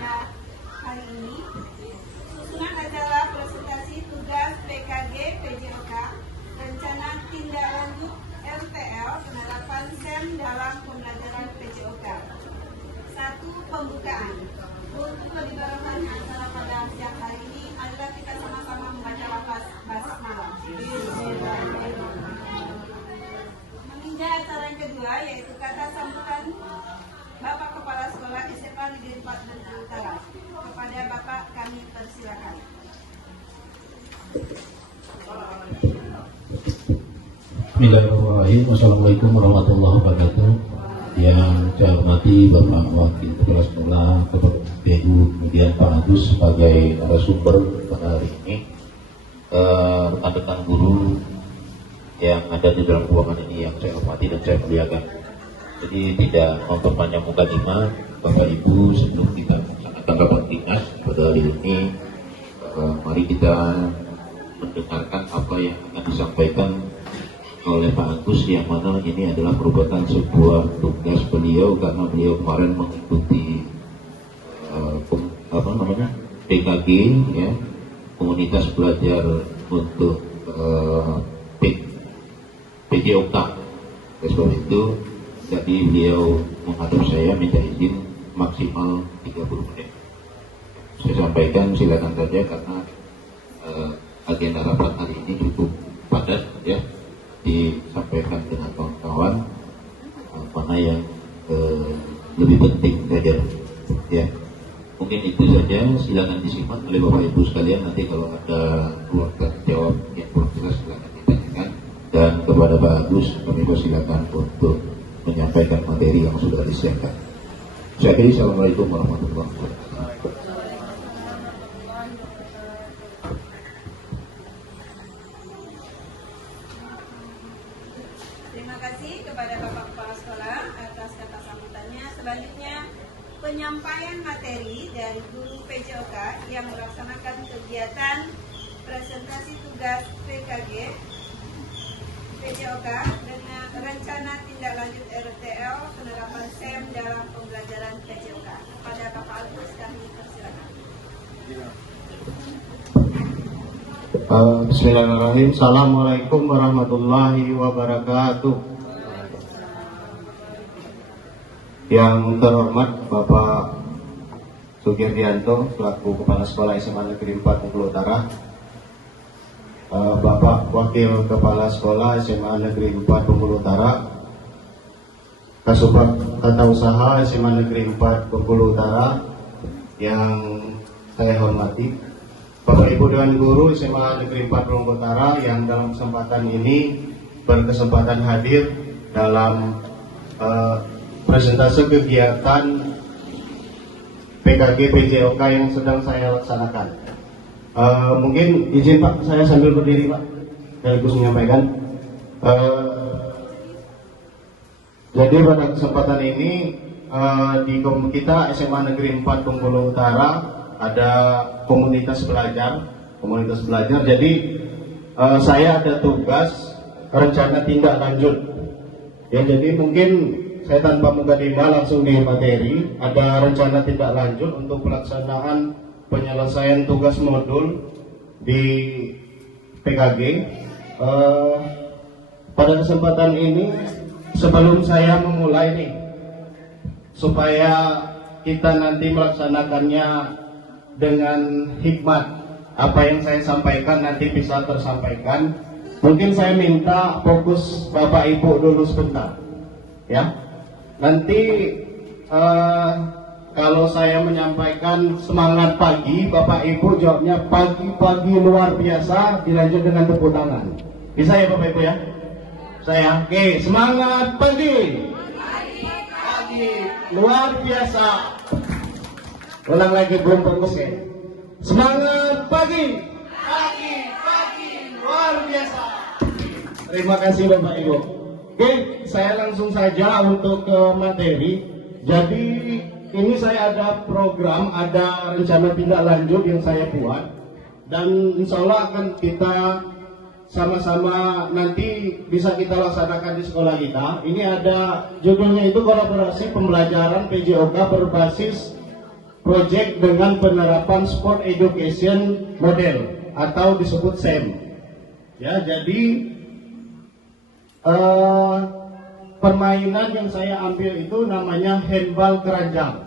pada hari ini. Susunan adalah presentasi tugas PKG PJOK, rencana tindak lanjut RTL penerapan SEM dalam pembelajaran PJOK. 1. Pembukaan. Untuk lebih bermanfaat acara pada siang hari ini adalah kita sama-sama membaca lafaz basmalah. Meninjau acara yang kedua yaitu kata sambutan Bapak Kepala Sekolah SMA Negeri 4 Bengkulu Utara. Kepada Bapak kami persilakan. Bismillahirrahmanirrahim. Wassalamualaikum warahmatullahi wabarakatuh. Yang saya hormati Bapak Wakil Kepala Sekolah, Kepala BU, kemudian Pak Agus sebagai narasumber pada hari ini, rekan-rekan guru yang ada di dalam ruangan ini yang saya hormati dan saya muliakan. Jadi tidak memperpanjang mukadimah, Bapak Ibu, sebelum kita melaksanakan rapat dinas pada hari ini, mari kita mendengarkan apa yang akan disampaikan oleh Pak Agus, yang mana ini adalah merupakan sebuah tugas beliau karena beliau kemarin mengikuti PKG, ya, komunitas belajar untuk PJOK. Sebab itu jadi beliau menghadap saya minta izin maksimal 30 menit. Saya sampaikan silakan saja karena agenda rapat hari ini cukup padat, ya, disampaikan dengan kawan-kawan mana yang lebih penting saja, ya. Mungkin itu saja, silakan disimak oleh Bapak Ibu sekalian. Nanti kalau ada ruang jawab yang belum jelas silakan ditanyakan, dan kepada Pak Agus kami persilakan untuk menyampaikan materi yang sudah disiapkan. Saya kira Assalamualaikum warahmatullahi wabarakatuh. Terima kasih kepada Bapak Kepala Sekolah atas kata sambutannya. Selanjutnya, penyampaian materi dari guru PJOK yang melaksanakan kegiatan presentasi tugas PKG PJOK dengan rencana tindak lanjut RTL penerapan SEM dalam pembelajaran PJOK. Kepada Bapak Agus kami persilakan. Bismillahirrahmanirrahim. Assalamualaikum warahmatullahi wabarakatuh. Yang terhormat Bapak Sugirdianto selaku Kepala Sekolah SMA Negeri 4 Bengkulu Utara, Bapak Wakil Kepala Sekolah SMA Negeri 4 Bengkulu Utara, Kasubag Tata Usaha SMA Negeri 4 Bengkulu Utara yang saya hormati, Bapak Ibu Dewan Guru SMA Negeri 4 Bengkulu Utara yang dalam kesempatan ini berkesempatan hadir dalam presentasi kegiatan PKG PJOK yang sedang saya laksanakan. Mungkin izin Pak, saya sambil berdiri Pak, sekaligus menyampaikan. Jadi pada kesempatan ini di kita SMA Negeri 4 Bengkulu Utara ada komunitas belajar. Jadi saya ada tugas rencana tindak lanjut. Ya, jadi mungkin saya tanpa mukadimah langsung di materi. Ada rencana tindak lanjut untuk pelaksanaan penyelesaian tugas modul di PKG. Pada kesempatan ini, sebelum saya memulai nih, supaya kita nanti melaksanakannya dengan hikmat, apa yang saya sampaikan nanti bisa tersampaikan. Mungkin saya minta fokus Bapak Ibu dulu sebentar, ya. Nanti kalau saya menyampaikan semangat pagi, Bapak Ibu jawabnya pagi-pagi luar biasa, dilanjut dengan tepuk tangan. Bisa ya Bapak Ibu ya? Saya, oke, semangat pagi. Pagi luar biasa. Ulang lagi, belum fokus ya. Semangat pagi. Pagi luar biasa. Terima kasih Bapak Ibu. Oke, saya langsung saja untuk ke materi. Jadi ini saya ada program, ada rencana tindak lanjut yang saya buat, dan insya Allah akan kita sama-sama nanti bisa kita laksanakan di sekolah kita. Ini ada judulnya itu kolaborasi pembelajaran PJOK berbasis project dengan penerapan sport education model atau disebut SEM. Ya, jadi permainan yang saya ambil itu namanya handball keranjang.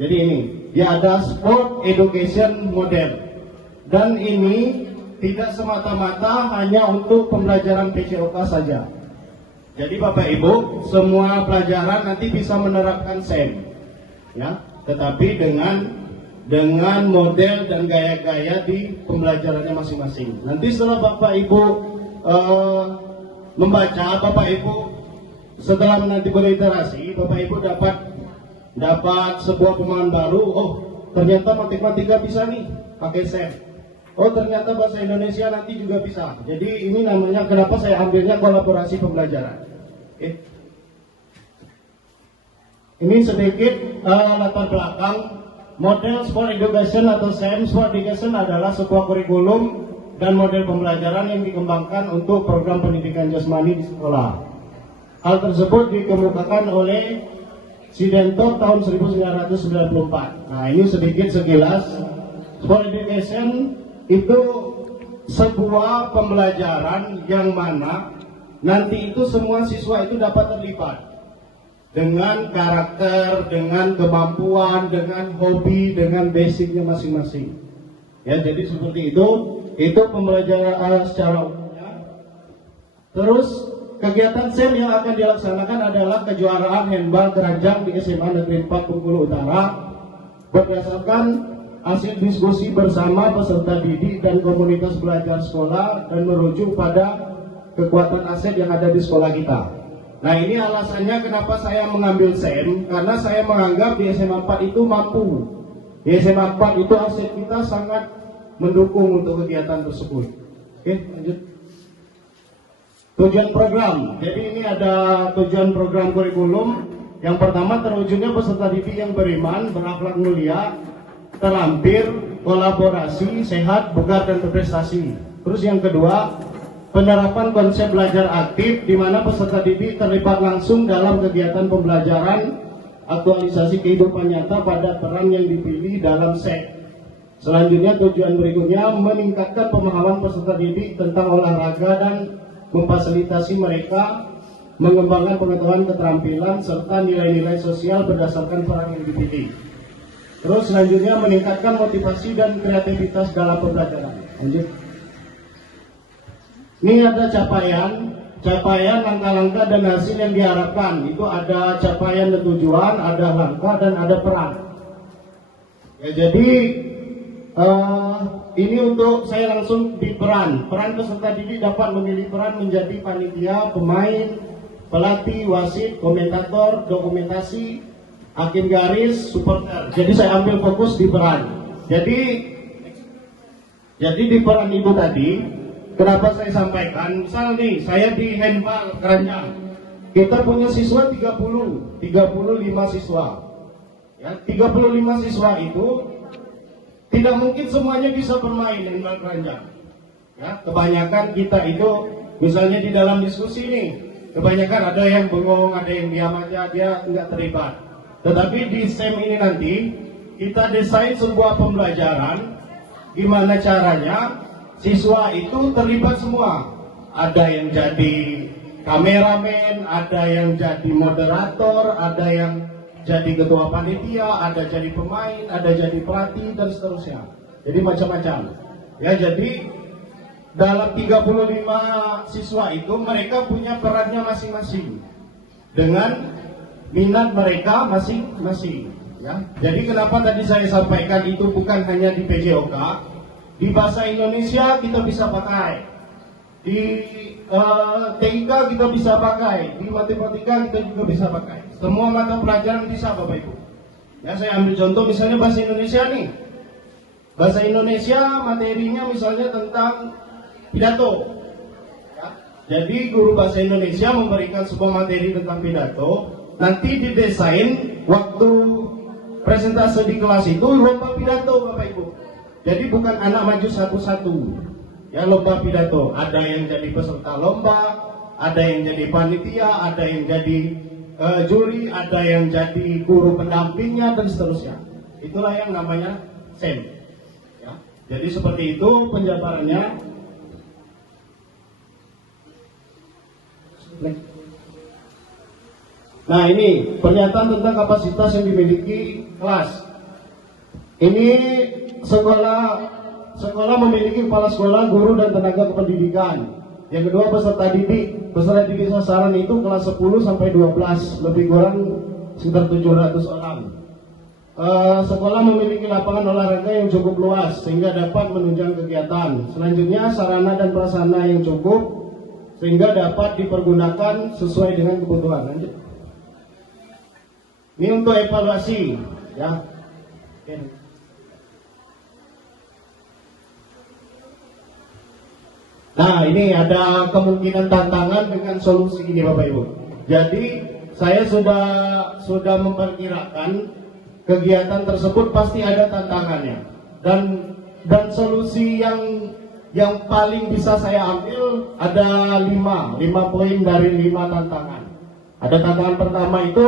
Jadi ini, dia ada sport education model. Dan ini tidak semata-mata hanya untuk pembelajaran PCOK saja. Jadi Bapak Ibu, semua pelajaran nanti bisa menerapkan SEM. Ya, tetapi dengan model dan gaya-gaya di pembelajarannya masing-masing. Nanti setelah Bapak Ibu membaca, Bapak Ibu setelah nanti berinteraksi, Bapak Ibu dapat sebuah pemahaman baru. Oh, ternyata matematika bisa nih pakai SEM. Oh, ternyata bahasa Indonesia nanti juga bisa. Jadi ini namanya kenapa saya ambilnya kolaborasi pembelajaran. Ini sedikit latar belakang model sport education atau SEM. Sport education adalah sebuah kurikulum dan model pembelajaran yang dikembangkan untuk program pendidikan jasmani di sekolah. Hal tersebut dikemukakan oleh Sidentok tahun 1994. Nah, ini sedikit sekilas. Sport education itu sebuah pembelajaran yang mana nanti itu semua siswa itu dapat terlibat dengan karakter, dengan kemampuan, dengan hobi, dengan basicnya masing-masing. Ya, jadi seperti itu pembelajaran secara umumnya. Terus kegiatan SEM yang akan dilaksanakan adalah kejuaraan handball keranjang di SMA Negeri 4 Bengkulu Utara berdasarkan hasil diskusi bersama peserta didik dan komunitas belajar sekolah dan merujuk pada kekuatan aset yang ada di sekolah kita. Nah, ini alasannya kenapa saya mengambil SEM, karena saya menganggap di SMA 4 itu mampu. Di SMA 4 itu aset kita sangat mendukung untuk kegiatan tersebut. Oke, lanjut. Tujuan program. Jadi ini ada tujuan program kurikulum. Yang pertama, terwujudnya peserta didik yang beriman, berakhlak mulia, terlampir, kolaborasi, sehat, bugar, dan berprestasi. Terus yang kedua, penerapan konsep belajar aktif di mana peserta didik terlibat langsung dalam kegiatan pembelajaran, aktualisasi kehidupan nyata pada peran yang dipilih dalam SEM. Selanjutnya, tujuan berikutnya meningkatkan pemahaman peserta didik tentang olahraga dan memfasilitasi mereka mengembangkan pengetahuan, keterampilan, serta nilai-nilai sosial berdasarkan peran yang dipilih. Terus selanjutnya meningkatkan motivasi dan kreativitas dalam pembelajaran. Lanjut. Ini ada capaian, langkah-langkah dan hasil yang diharapkan. Itu ada capaian dan tujuan, ada langkah dan ada peran. Ya, jadi ini untuk saya langsung di peran. Peran peserta didik dapat memilih peran menjadi panitia, pemain, pelatih, wasit, komentator, dokumentasi, hakim garis, supporter. Jadi saya ambil fokus di peran. Jadi di peran itu tadi, kenapa saya sampaikan? Misal nih, saya di handball keranjang. Kita punya siswa 35 siswa. Ya, 35 siswa itu tidak mungkin semuanya bisa bermain handball keranjang. Ya, kebanyakan kita itu misalnya di dalam diskusi nih, kebanyakan ada yang bengong, ada yang diam aja, dia nggak terlibat. Tetapi di SEM ini nanti kita desain sebuah pembelajaran gimana caranya siswa itu terlibat semua. Ada yang jadi kameramen, ada yang jadi moderator, ada yang jadi ketua panitia, ada jadi pemain, ada jadi pelatih dan seterusnya. Jadi macam-macam. Ya, jadi dalam 35 siswa itu mereka punya perannya masing-masing dengan minat mereka masing-masing. Ya. Jadi kenapa tadi saya sampaikan itu bukan hanya di PJOK, di bahasa Indonesia kita bisa pakai, di TIK kita bisa pakai, di matematika kita juga bisa pakai. Semua mata pelajaran bisa, Bapak Ibu. Ya, saya ambil contoh misalnya bahasa Indonesia nih. Bahasa Indonesia materinya misalnya tentang pidato. Ya. Jadi guru bahasa Indonesia memberikan sebuah materi tentang pidato. Nanti didesain waktu presentase di kelas itu lomba pidato, Bapak Ibu. Jadi bukan anak maju satu-satu. Ya, lomba pidato. Ada yang jadi peserta lomba, ada yang jadi panitia, ada yang jadi juri, ada yang jadi guru pendampingnya dan seterusnya. Itulah yang namanya SEM. Ya. Jadi seperti itu penjabarannya. Nah, ini pernyataan tentang kapasitas yang dimiliki kelas. Ini sekolah memiliki kepala sekolah, guru, dan tenaga kependidikan. Yang kedua, peserta didik. Peserta didik sasaran itu kelas 10 sampai 12, lebih kurang sekitar 700 orang. Sekolah memiliki lapangan olahraga yang cukup luas sehingga dapat menunjang kegiatan. Selanjutnya, sarana dan prasarana yang cukup sehingga dapat dipergunakan sesuai dengan kebutuhan. Lanjut. Ini untuk evaluasi, ya. Oke. Nah, ini ada kemungkinan tantangan dengan solusi ini, Bapak Ibu. Jadi saya sudah memperkirakan kegiatan tersebut pasti ada tantangannya, dan solusi yang paling bisa saya ambil ada 5 poin dari 5 tantangan. Ada tantangan pertama itu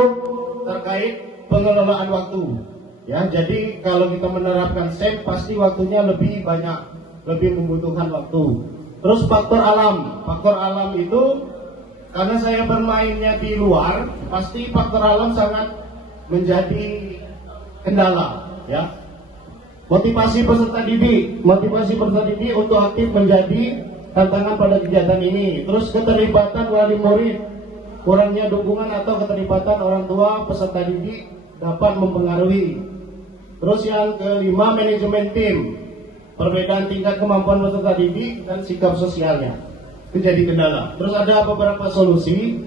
terkait pengelolaan waktu. Ya, jadi kalau kita menerapkan SEM pasti waktunya lebih banyak, lebih membutuhkan waktu. Terus faktor alam itu karena saya bermainnya di luar, pasti faktor alam sangat menjadi kendala, ya. Motivasi peserta didik untuk aktif menjadi tantangan pada kegiatan ini. Terus keterlibatan wali murid, kurangnya dukungan atau keterlibatan orang tua peserta didik dapat mempengaruhi. Terus yang kelima, manajemen tim, perbedaan tingkat kemampuan peserta didik dan sikap sosialnya itu jadi kendala. Terus ada beberapa solusi,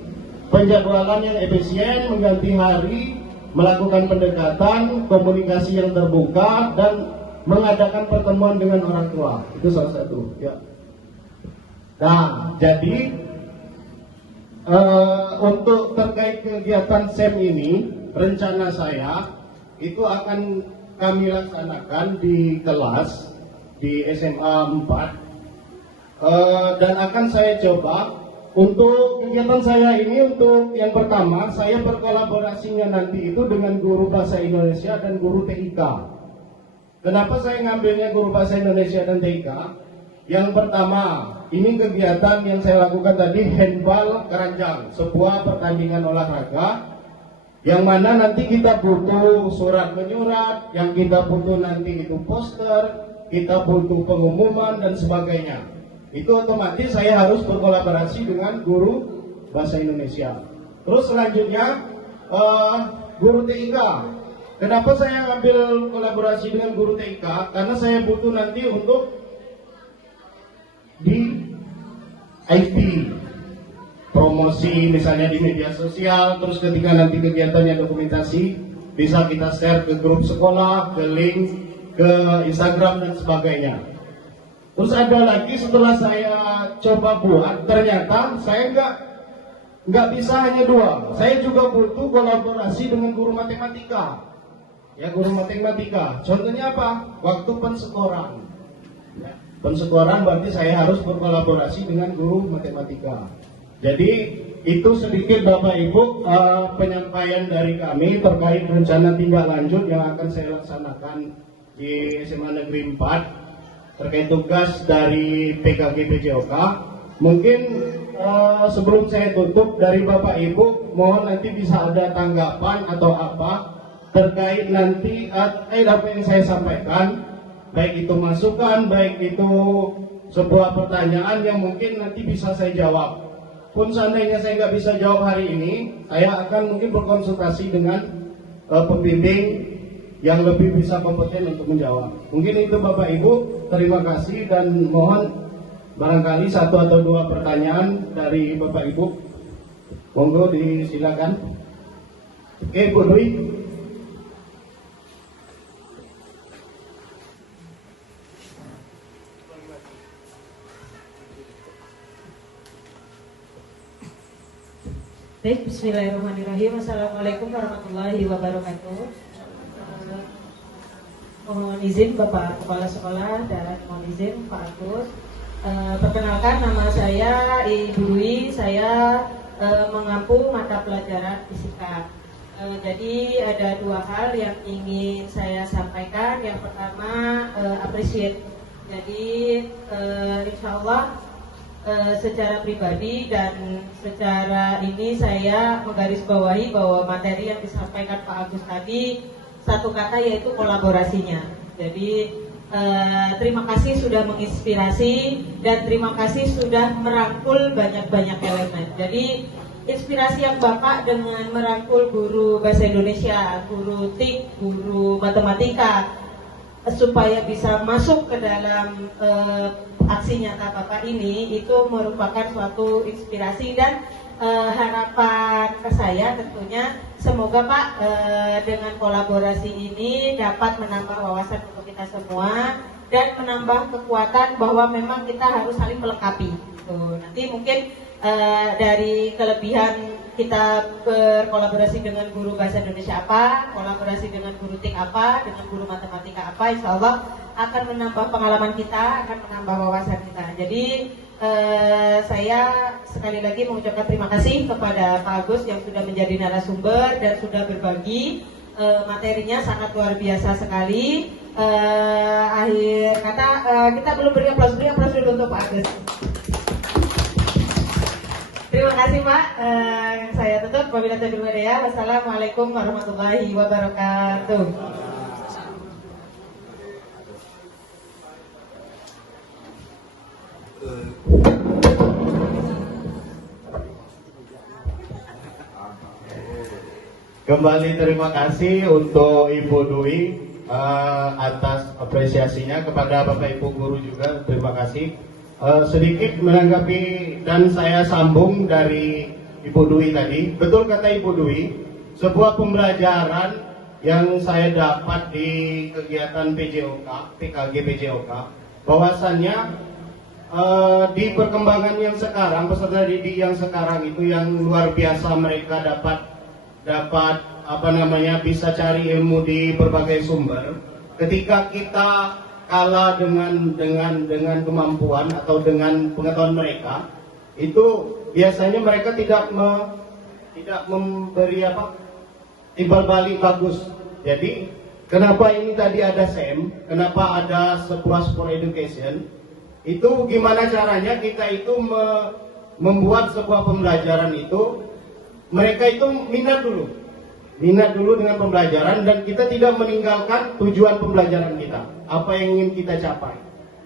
penjadwalan yang efisien, mengganti hari, melakukan pendekatan, komunikasi yang terbuka, dan mengadakan pertemuan dengan orang tua. Itu salah satu. Ya. Nah, jadi untuk terkait kegiatan SEM ini, rencana saya itu akan kami laksanakan di kelas di SMA 4, dan akan saya coba. Untuk kegiatan saya ini, untuk yang pertama, saya berkolaborasinya nanti itu dengan guru bahasa Indonesia dan guru TIK. Kenapa saya ngambilnya guru bahasa Indonesia dan TIK? Yang pertama, ini kegiatan yang saya lakukan tadi, handball keranjang, sebuah pertandingan olahraga, yang mana nanti kita butuh surat menyurat, yang kita butuh nanti itu poster, kita butuh pengumuman dan sebagainya. Itu otomatis saya harus berkolaborasi dengan guru bahasa Indonesia. Terus selanjutnya guru TIK. Kenapa saya ambil kolaborasi dengan guru TIK? Karena saya butuh nanti untuk di IT, promosi misalnya di media sosial. Terus ketika nanti kegiatannya dokumentasi, bisa kita share ke grup sekolah, ke link, ke Instagram dan sebagainya. Terus ada lagi, setelah saya coba buat, ternyata saya nggak bisa hanya 2. Saya juga butuh kolaborasi dengan guru matematika. Ya, guru matematika. Contohnya apa? Waktu pensekoran. Ya, pensekoran berarti saya harus berkolaborasi dengan guru matematika. Jadi itu sedikit Bapak Ibu penyampaian dari kami terkait rencana tindak lanjut yang akan saya laksanakan di SMA Negeri 4. Terkait tugas dari PKG PJOK. Mungkin sebelum saya tutup, dari Bapak Ibu mohon nanti bisa ada tanggapan atau apa terkait nanti apa yang saya sampaikan, baik itu masukan, baik itu sebuah pertanyaan yang mungkin nanti bisa saya jawab. Pun seandainya saya nggak bisa jawab hari ini, saya akan mungkin berkonsultasi dengan pembimbing yang lebih bisa kompeten untuk menjawab. Mungkin itu Bapak Ibu, terima kasih, dan mohon barangkali 1 atau 2 pertanyaan dari Bapak Ibu. Monggo disilakan. Oke, Bu Dwi. Baik, bismillahirrahmanirrahim. Assalamualaikum warahmatullahi wabarakatuh. Mohon izin Bapak Kepala Sekolah dan mohon izin Pak Agus. Perkenalkan, nama saya Ibu Dwi. Saya mengampu mata pelajaran fisika. Jadi ada dua hal yang ingin saya sampaikan. Yang pertama, appreciate. Jadi insya Allah secara pribadi dan secara ini saya menggarisbawahi bahwa materi yang disampaikan Pak Agus tadi satu kata yaitu kolaborasinya. Jadi terima kasih sudah menginspirasi dan terima kasih sudah merangkul banyak-banyak elemen. Jadi inspirasi yang Bapak dengan merangkul guru bahasa Indonesia, guru TIK, guru matematika supaya bisa masuk ke dalam aksi nyata Bapak ini itu merupakan suatu inspirasi dan harapan ke saya tentunya semoga Pak dengan kolaborasi ini dapat menambah wawasan untuk kita semua dan menambah kekuatan bahwa memang kita harus saling melengkapi. Nanti mungkin dari kelebihan kita berkolaborasi dengan guru bahasa Indonesia apa, kolaborasi dengan guru TIK apa, dengan guru matematika apa, insya Allah akan menambah pengalaman kita, akan menambah wawasan kita. Jadi saya sekali lagi mengucapkan terima kasih kepada Pak Agus yang sudah menjadi narasumber dan sudah berbagi materinya sangat luar biasa sekali. Akhir kata kita belum beri aplaus dulu untuk Pak Agus. Terima kasih Pak. Saya tutup. Wabillahi taufiq wal hidayah. Wassalamualaikum warahmatullahi wabarakatuh. Kembali terima kasih untuk Ibu Dwi atas apresiasinya, kepada Bapak Ibu guru juga terima kasih. Sedikit menanggapi dan saya sambung dari Ibu Dwi tadi. Betul kata Ibu Dwi, sebuah pembelajaran yang saya dapat di kegiatan PJOK, PKG PJOK, bahwasannya di perkembangan yang sekarang, peserta didik yang sekarang itu yang luar biasa, mereka dapat bisa cari ilmu di berbagai sumber. Ketika kita kalah dengan kemampuan atau dengan pengetahuan mereka, itu biasanya mereka tidak memberi timbal balik bagus. Jadi kenapa ini tadi ada SEM, kenapa ada sebuah sport education, itu gimana caranya kita itu membuat sebuah pembelajaran itu mereka itu minat dulu dengan pembelajaran, dan kita tidak meninggalkan tujuan pembelajaran kita, apa yang ingin kita capai.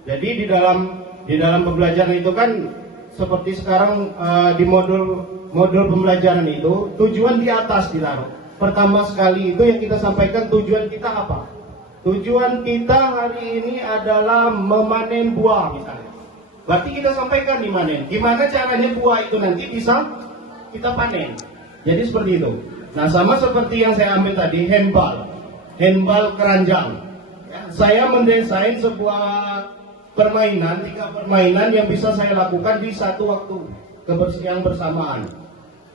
Jadi di dalam pembelajaran itu kan seperti sekarang di modul pembelajaran itu tujuan di atas ditaruh. Pertama sekali itu yang kita sampaikan, tujuan kita apa? Tujuan kita hari ini adalah memanen buah misalnya. Berarti kita sampaikan dimanen. Gimana caranya buah itu nanti bisa kita panen. Jadi seperti itu. Nah, sama seperti yang saya ambil tadi, handball keranjang. Ya, saya mendesain sebuah permainan, 3 permainan yang bisa saya lakukan di satu waktu yang bersamaan.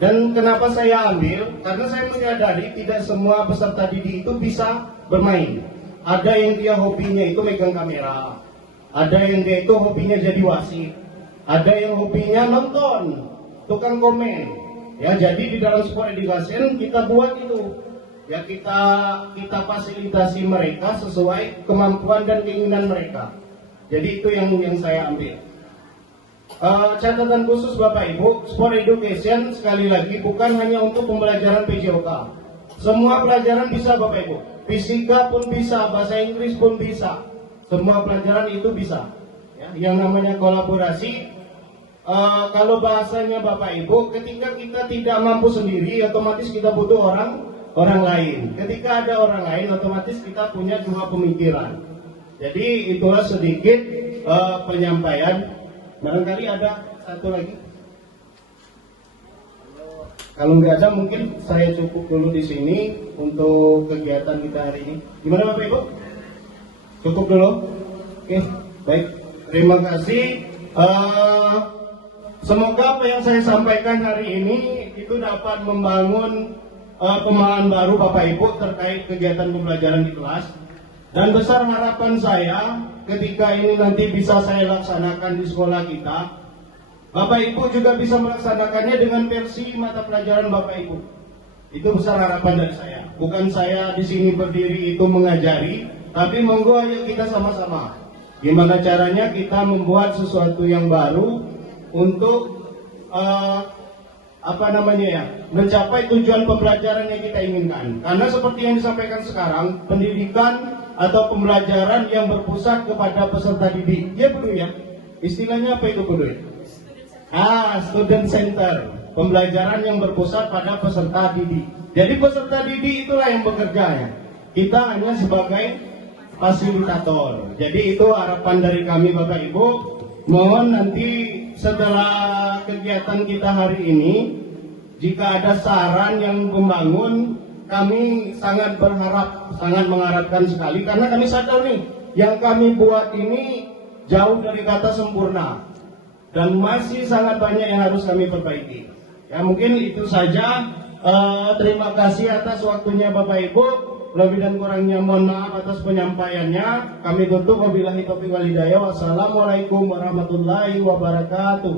Dan kenapa saya ambil? Karena saya menyadari tidak semua peserta didik itu bisa bermain. Ada yang dia hobinya itu megang kamera, ada yang dia itu hobinya jadi wasit, ada yang hobinya nonton, tukang komen. Ya, jadi di dalam sport education kita buat itu, ya kita fasilitasi mereka sesuai kemampuan dan keinginan mereka. Jadi itu yang saya ambil. Catatan khusus Bapak Ibu, sport education sekali lagi bukan hanya untuk pembelajaran PJOK. Semua pelajaran bisa Bapak Ibu. Fisika pun bisa, bahasa Inggris pun bisa. Semua pelajaran itu bisa. Ya, yang namanya kolaborasi. Kalau bahasanya Bapak Ibu, ketika kita tidak mampu sendiri, otomatis kita butuh orang lain. Ketika ada orang lain, otomatis kita punya 2 pemikiran. Jadi itulah sedikit penyampaian. Barangkali ada satu lagi. Kalau nggak ada, mungkin saya cukup dulu di sini untuk kegiatan kita hari ini. Gimana Bapak Ibu? Cukup dulu? Oke, baik. Terima kasih. Semoga apa yang saya sampaikan hari ini itu dapat membangun pemahaman baru Bapak Ibu terkait kegiatan pembelajaran di kelas. Dan besar harapan saya ketika ini nanti bisa saya laksanakan di sekolah kita, Bapak Ibu juga bisa melaksanakannya dengan versi mata pelajaran Bapak Ibu. Itu besar harapan dari saya. Bukan saya di sini berdiri itu mengajari, tapi monggo ayo kita sama-sama. Gimana caranya kita membuat sesuatu yang baru untuk mencapai tujuan pembelajaran yang kita inginkan. Karena seperti yang disampaikan sekarang, pendidikan atau pembelajaran yang berpusat kepada peserta didik. Ya dulu ya. Istilahnya apa itu dulu? Student center. Pembelajaran yang berpusat pada peserta didik. Jadi peserta didik itulah yang bekerja ya. Kita hanya sebagai fasilitator. Jadi itu harapan dari kami Bapak Ibu. Mohon nanti setelah kegiatan kita hari ini, jika ada saran yang membangun, kami sangat berharap, sangat mengharapkan sekali. Karena kami sadar nih, yang kami buat ini jauh dari kata sempurna. Dan masih sangat banyak yang harus kami perbaiki. Ya mungkin itu saja. Terima kasih atas waktunya Bapak Ibu. Lebih dan kurangnya mohon maaf atas penyampaiannya. Kami tutup wabillahi taufiq wal hidayah. Wassalamualaikum warahmatullahi wabarakatuh.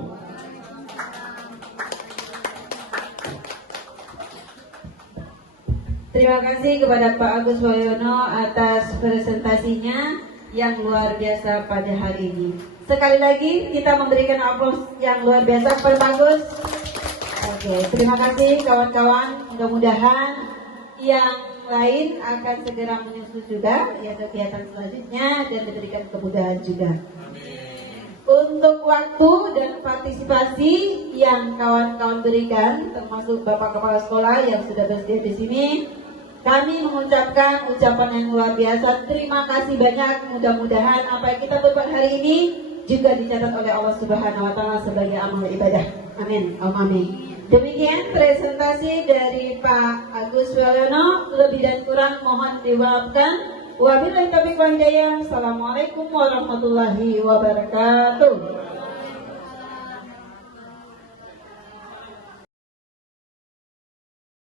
Terima kasih kepada Pak Agus Wayono atas presentasinya yang luar biasa pada hari ini. Sekali lagi kita memberikan aplaus yang luar biasa kepada Pak Agus. Oke, terima kasih kawan-kawan. Mudah-mudahan yang lain akan segera menyusul juga ya kegiatan selanjutnya dan diberikan kemudahan juga. Untuk waktu dan partisipasi yang kawan-kawan berikan, termasuk Bapak Kepala Sekolah yang sudah bersedia di sini, kami mengucapkan ucapan yang luar biasa. Terima kasih banyak. Mudah-mudahan apa yang kita berbuat hari ini juga dicatat oleh Allah Subhanahu Wa Taala sebagai amal ibadah. Amin. Amin. Demikian presentasi dari Pak Agus Wayono. Lebih dan kurang mohon dimaafkan. Wabillahi taufiq wal hidayah. Assalamualaikum warahmatullahi wabarakatuh.